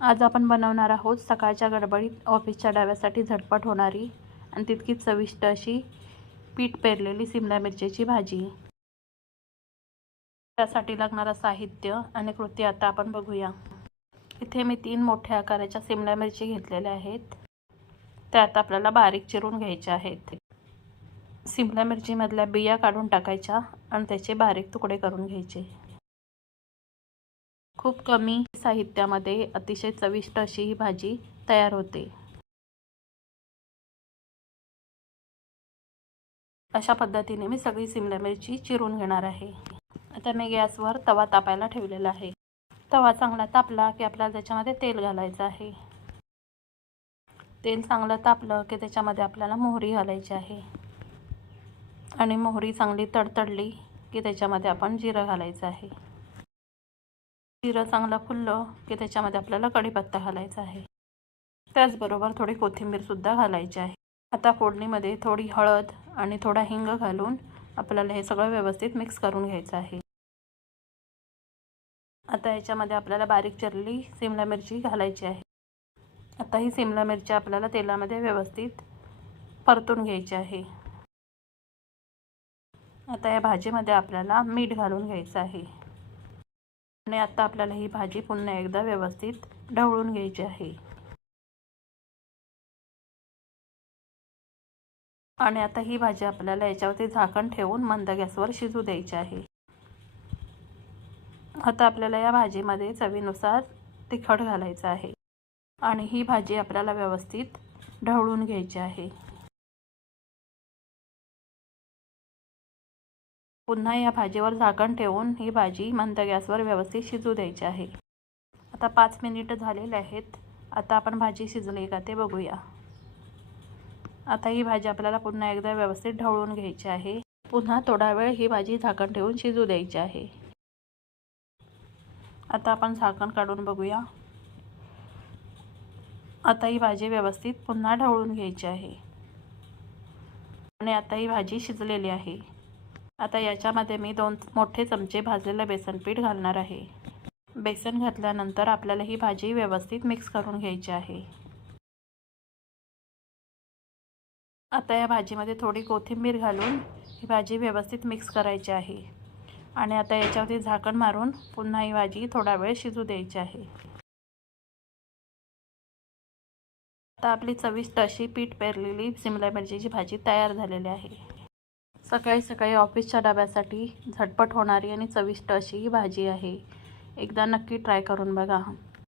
आज आपण बनवणार आहोत सकाळच्या गडबडीत ऑफिसच्या डब्यासाठी झटपट होणारी आणि तितकीच चविष्ट अशी पीठ पेरलेली सिमला मिरचीची भाजी। त्यासाठी लागणारं साहित्य आणि कृती आता आपण बघूया। इथे मी 3 मोठ्या आकाराच्या सिमला मिरची घेतलेल्या आहेत। त्या आता आपल्याला बारीक चिरून घ्यायच्या आहेत। सिमला मिरचीमधल्या बिया काढून टाकायच्या आणि त्याचे बारीक तुकडे करून घ्यायचे। खूप कमी साहित्यामध्ये अतिशय चविष्ट अशी ही भाजी तयार होते। अशा पद्धतीने मी सगळी सिमला मिरची चिरून घेणार आहे। आता मी गॅसवर तवा तापायला ठेवलेला आहे। तवा चांगला तापला की आपल्याला त्याच्यामध्ये तेल घालायचं आहे। तेल चांगलं तापलं की त्याच्यामध्ये आपल्याला मोहरी घालायची आहे आणि मोहरी चांगली तडतडली की त्याच्यामध्ये आपण जिरं घालायचं आहे। जिरं चांगलं फुललं की त्याच्यामध्ये आपल्याला कढीपत्ता घालायचा आहे। त्याचबरोबर थोडी कोथिंबीर सुद्धा घालायची आहे। आता फोडणीमध्ये थोडी हळद आणि थोडा हिंग घालून आपल्याला हे सगळं व्यवस्थित मिक्स करून घ्यायचं आहे। आता याच्यामध्ये आपल्याला बारीक चिरलेली सिमला मिरची घालायची आहे। आता ही सिमला मिरची आपल्याला तेलामध्ये व्यवस्थित परतून घ्यायची आहे। आता या भाजीमध्ये आपल्याला मीठ घालून घ्यायचं आहे आणि आता आपल्याला ही भाजी पुन्हा एकदा व्यवस्थित ढवळून घ्यायची आहे। आणि आता ही भाजी आपल्याला याच्यावरती झाकण ठेवून मंद गॅसवर शिजू द्यायची आहे। आता आपल्याला या भाजीमध्ये चवीनुसार तिखट घालायचं आहे आणि ही भाजी आपल्याला व्यवस्थित ढवळून घ्यायची आहे। पुन्हा या भाजीवर झाकण ठेवून ही भाजी मंद गॅसवर व्यवस्थित शिजू द्यायची आहे। आता 5 मिनिट झालेले आहेत। आता आपण भाजी शिजली का ते बघूया। आता ही भाजी आपल्याला पुन्हा एकदा व्यवस्थित ढवळून घ्यायची आहे। पुन्हा थोडा वेळ ही भाजी झाकण ठेवून शिजू द्यायची आहे। आता आपण झाकण काढून बघूया। आता ही भाजी व्यवस्थित पुन्हा ढवळून घ्यायची आहे आणि आता ही भाजी शिजलेली आहे। आता याच्यामध्ये मी 2 मोठे चमचे भाजलेले बेसन पीठ घालणार आहे। बेसन घातल्यानंतर आपल्याला ही भाजी व्यवस्थित मिक्स करून घ्यायची आहे। आता या भाजीमध्ये थोडी कोथिंबीर घालून ही भाजी व्यवस्थित मिक्स करायची आहे आणि आता याच्यावरती झाकण मारून पुन्हा ही भाजी थोडा वेळ शिजू द्यायची आहे। आता आपली चविष्ट अशी पीठ पेरलेली सिमला मिरचीची भाजी तयार झालेली आहे। सकाळी सकाळी ऑफिसच्या डब्यासाठी झटपट होणारी आणि चविष्ट अशी ही भाजी आहे। एकदा नक्की ट्राय करून बघा।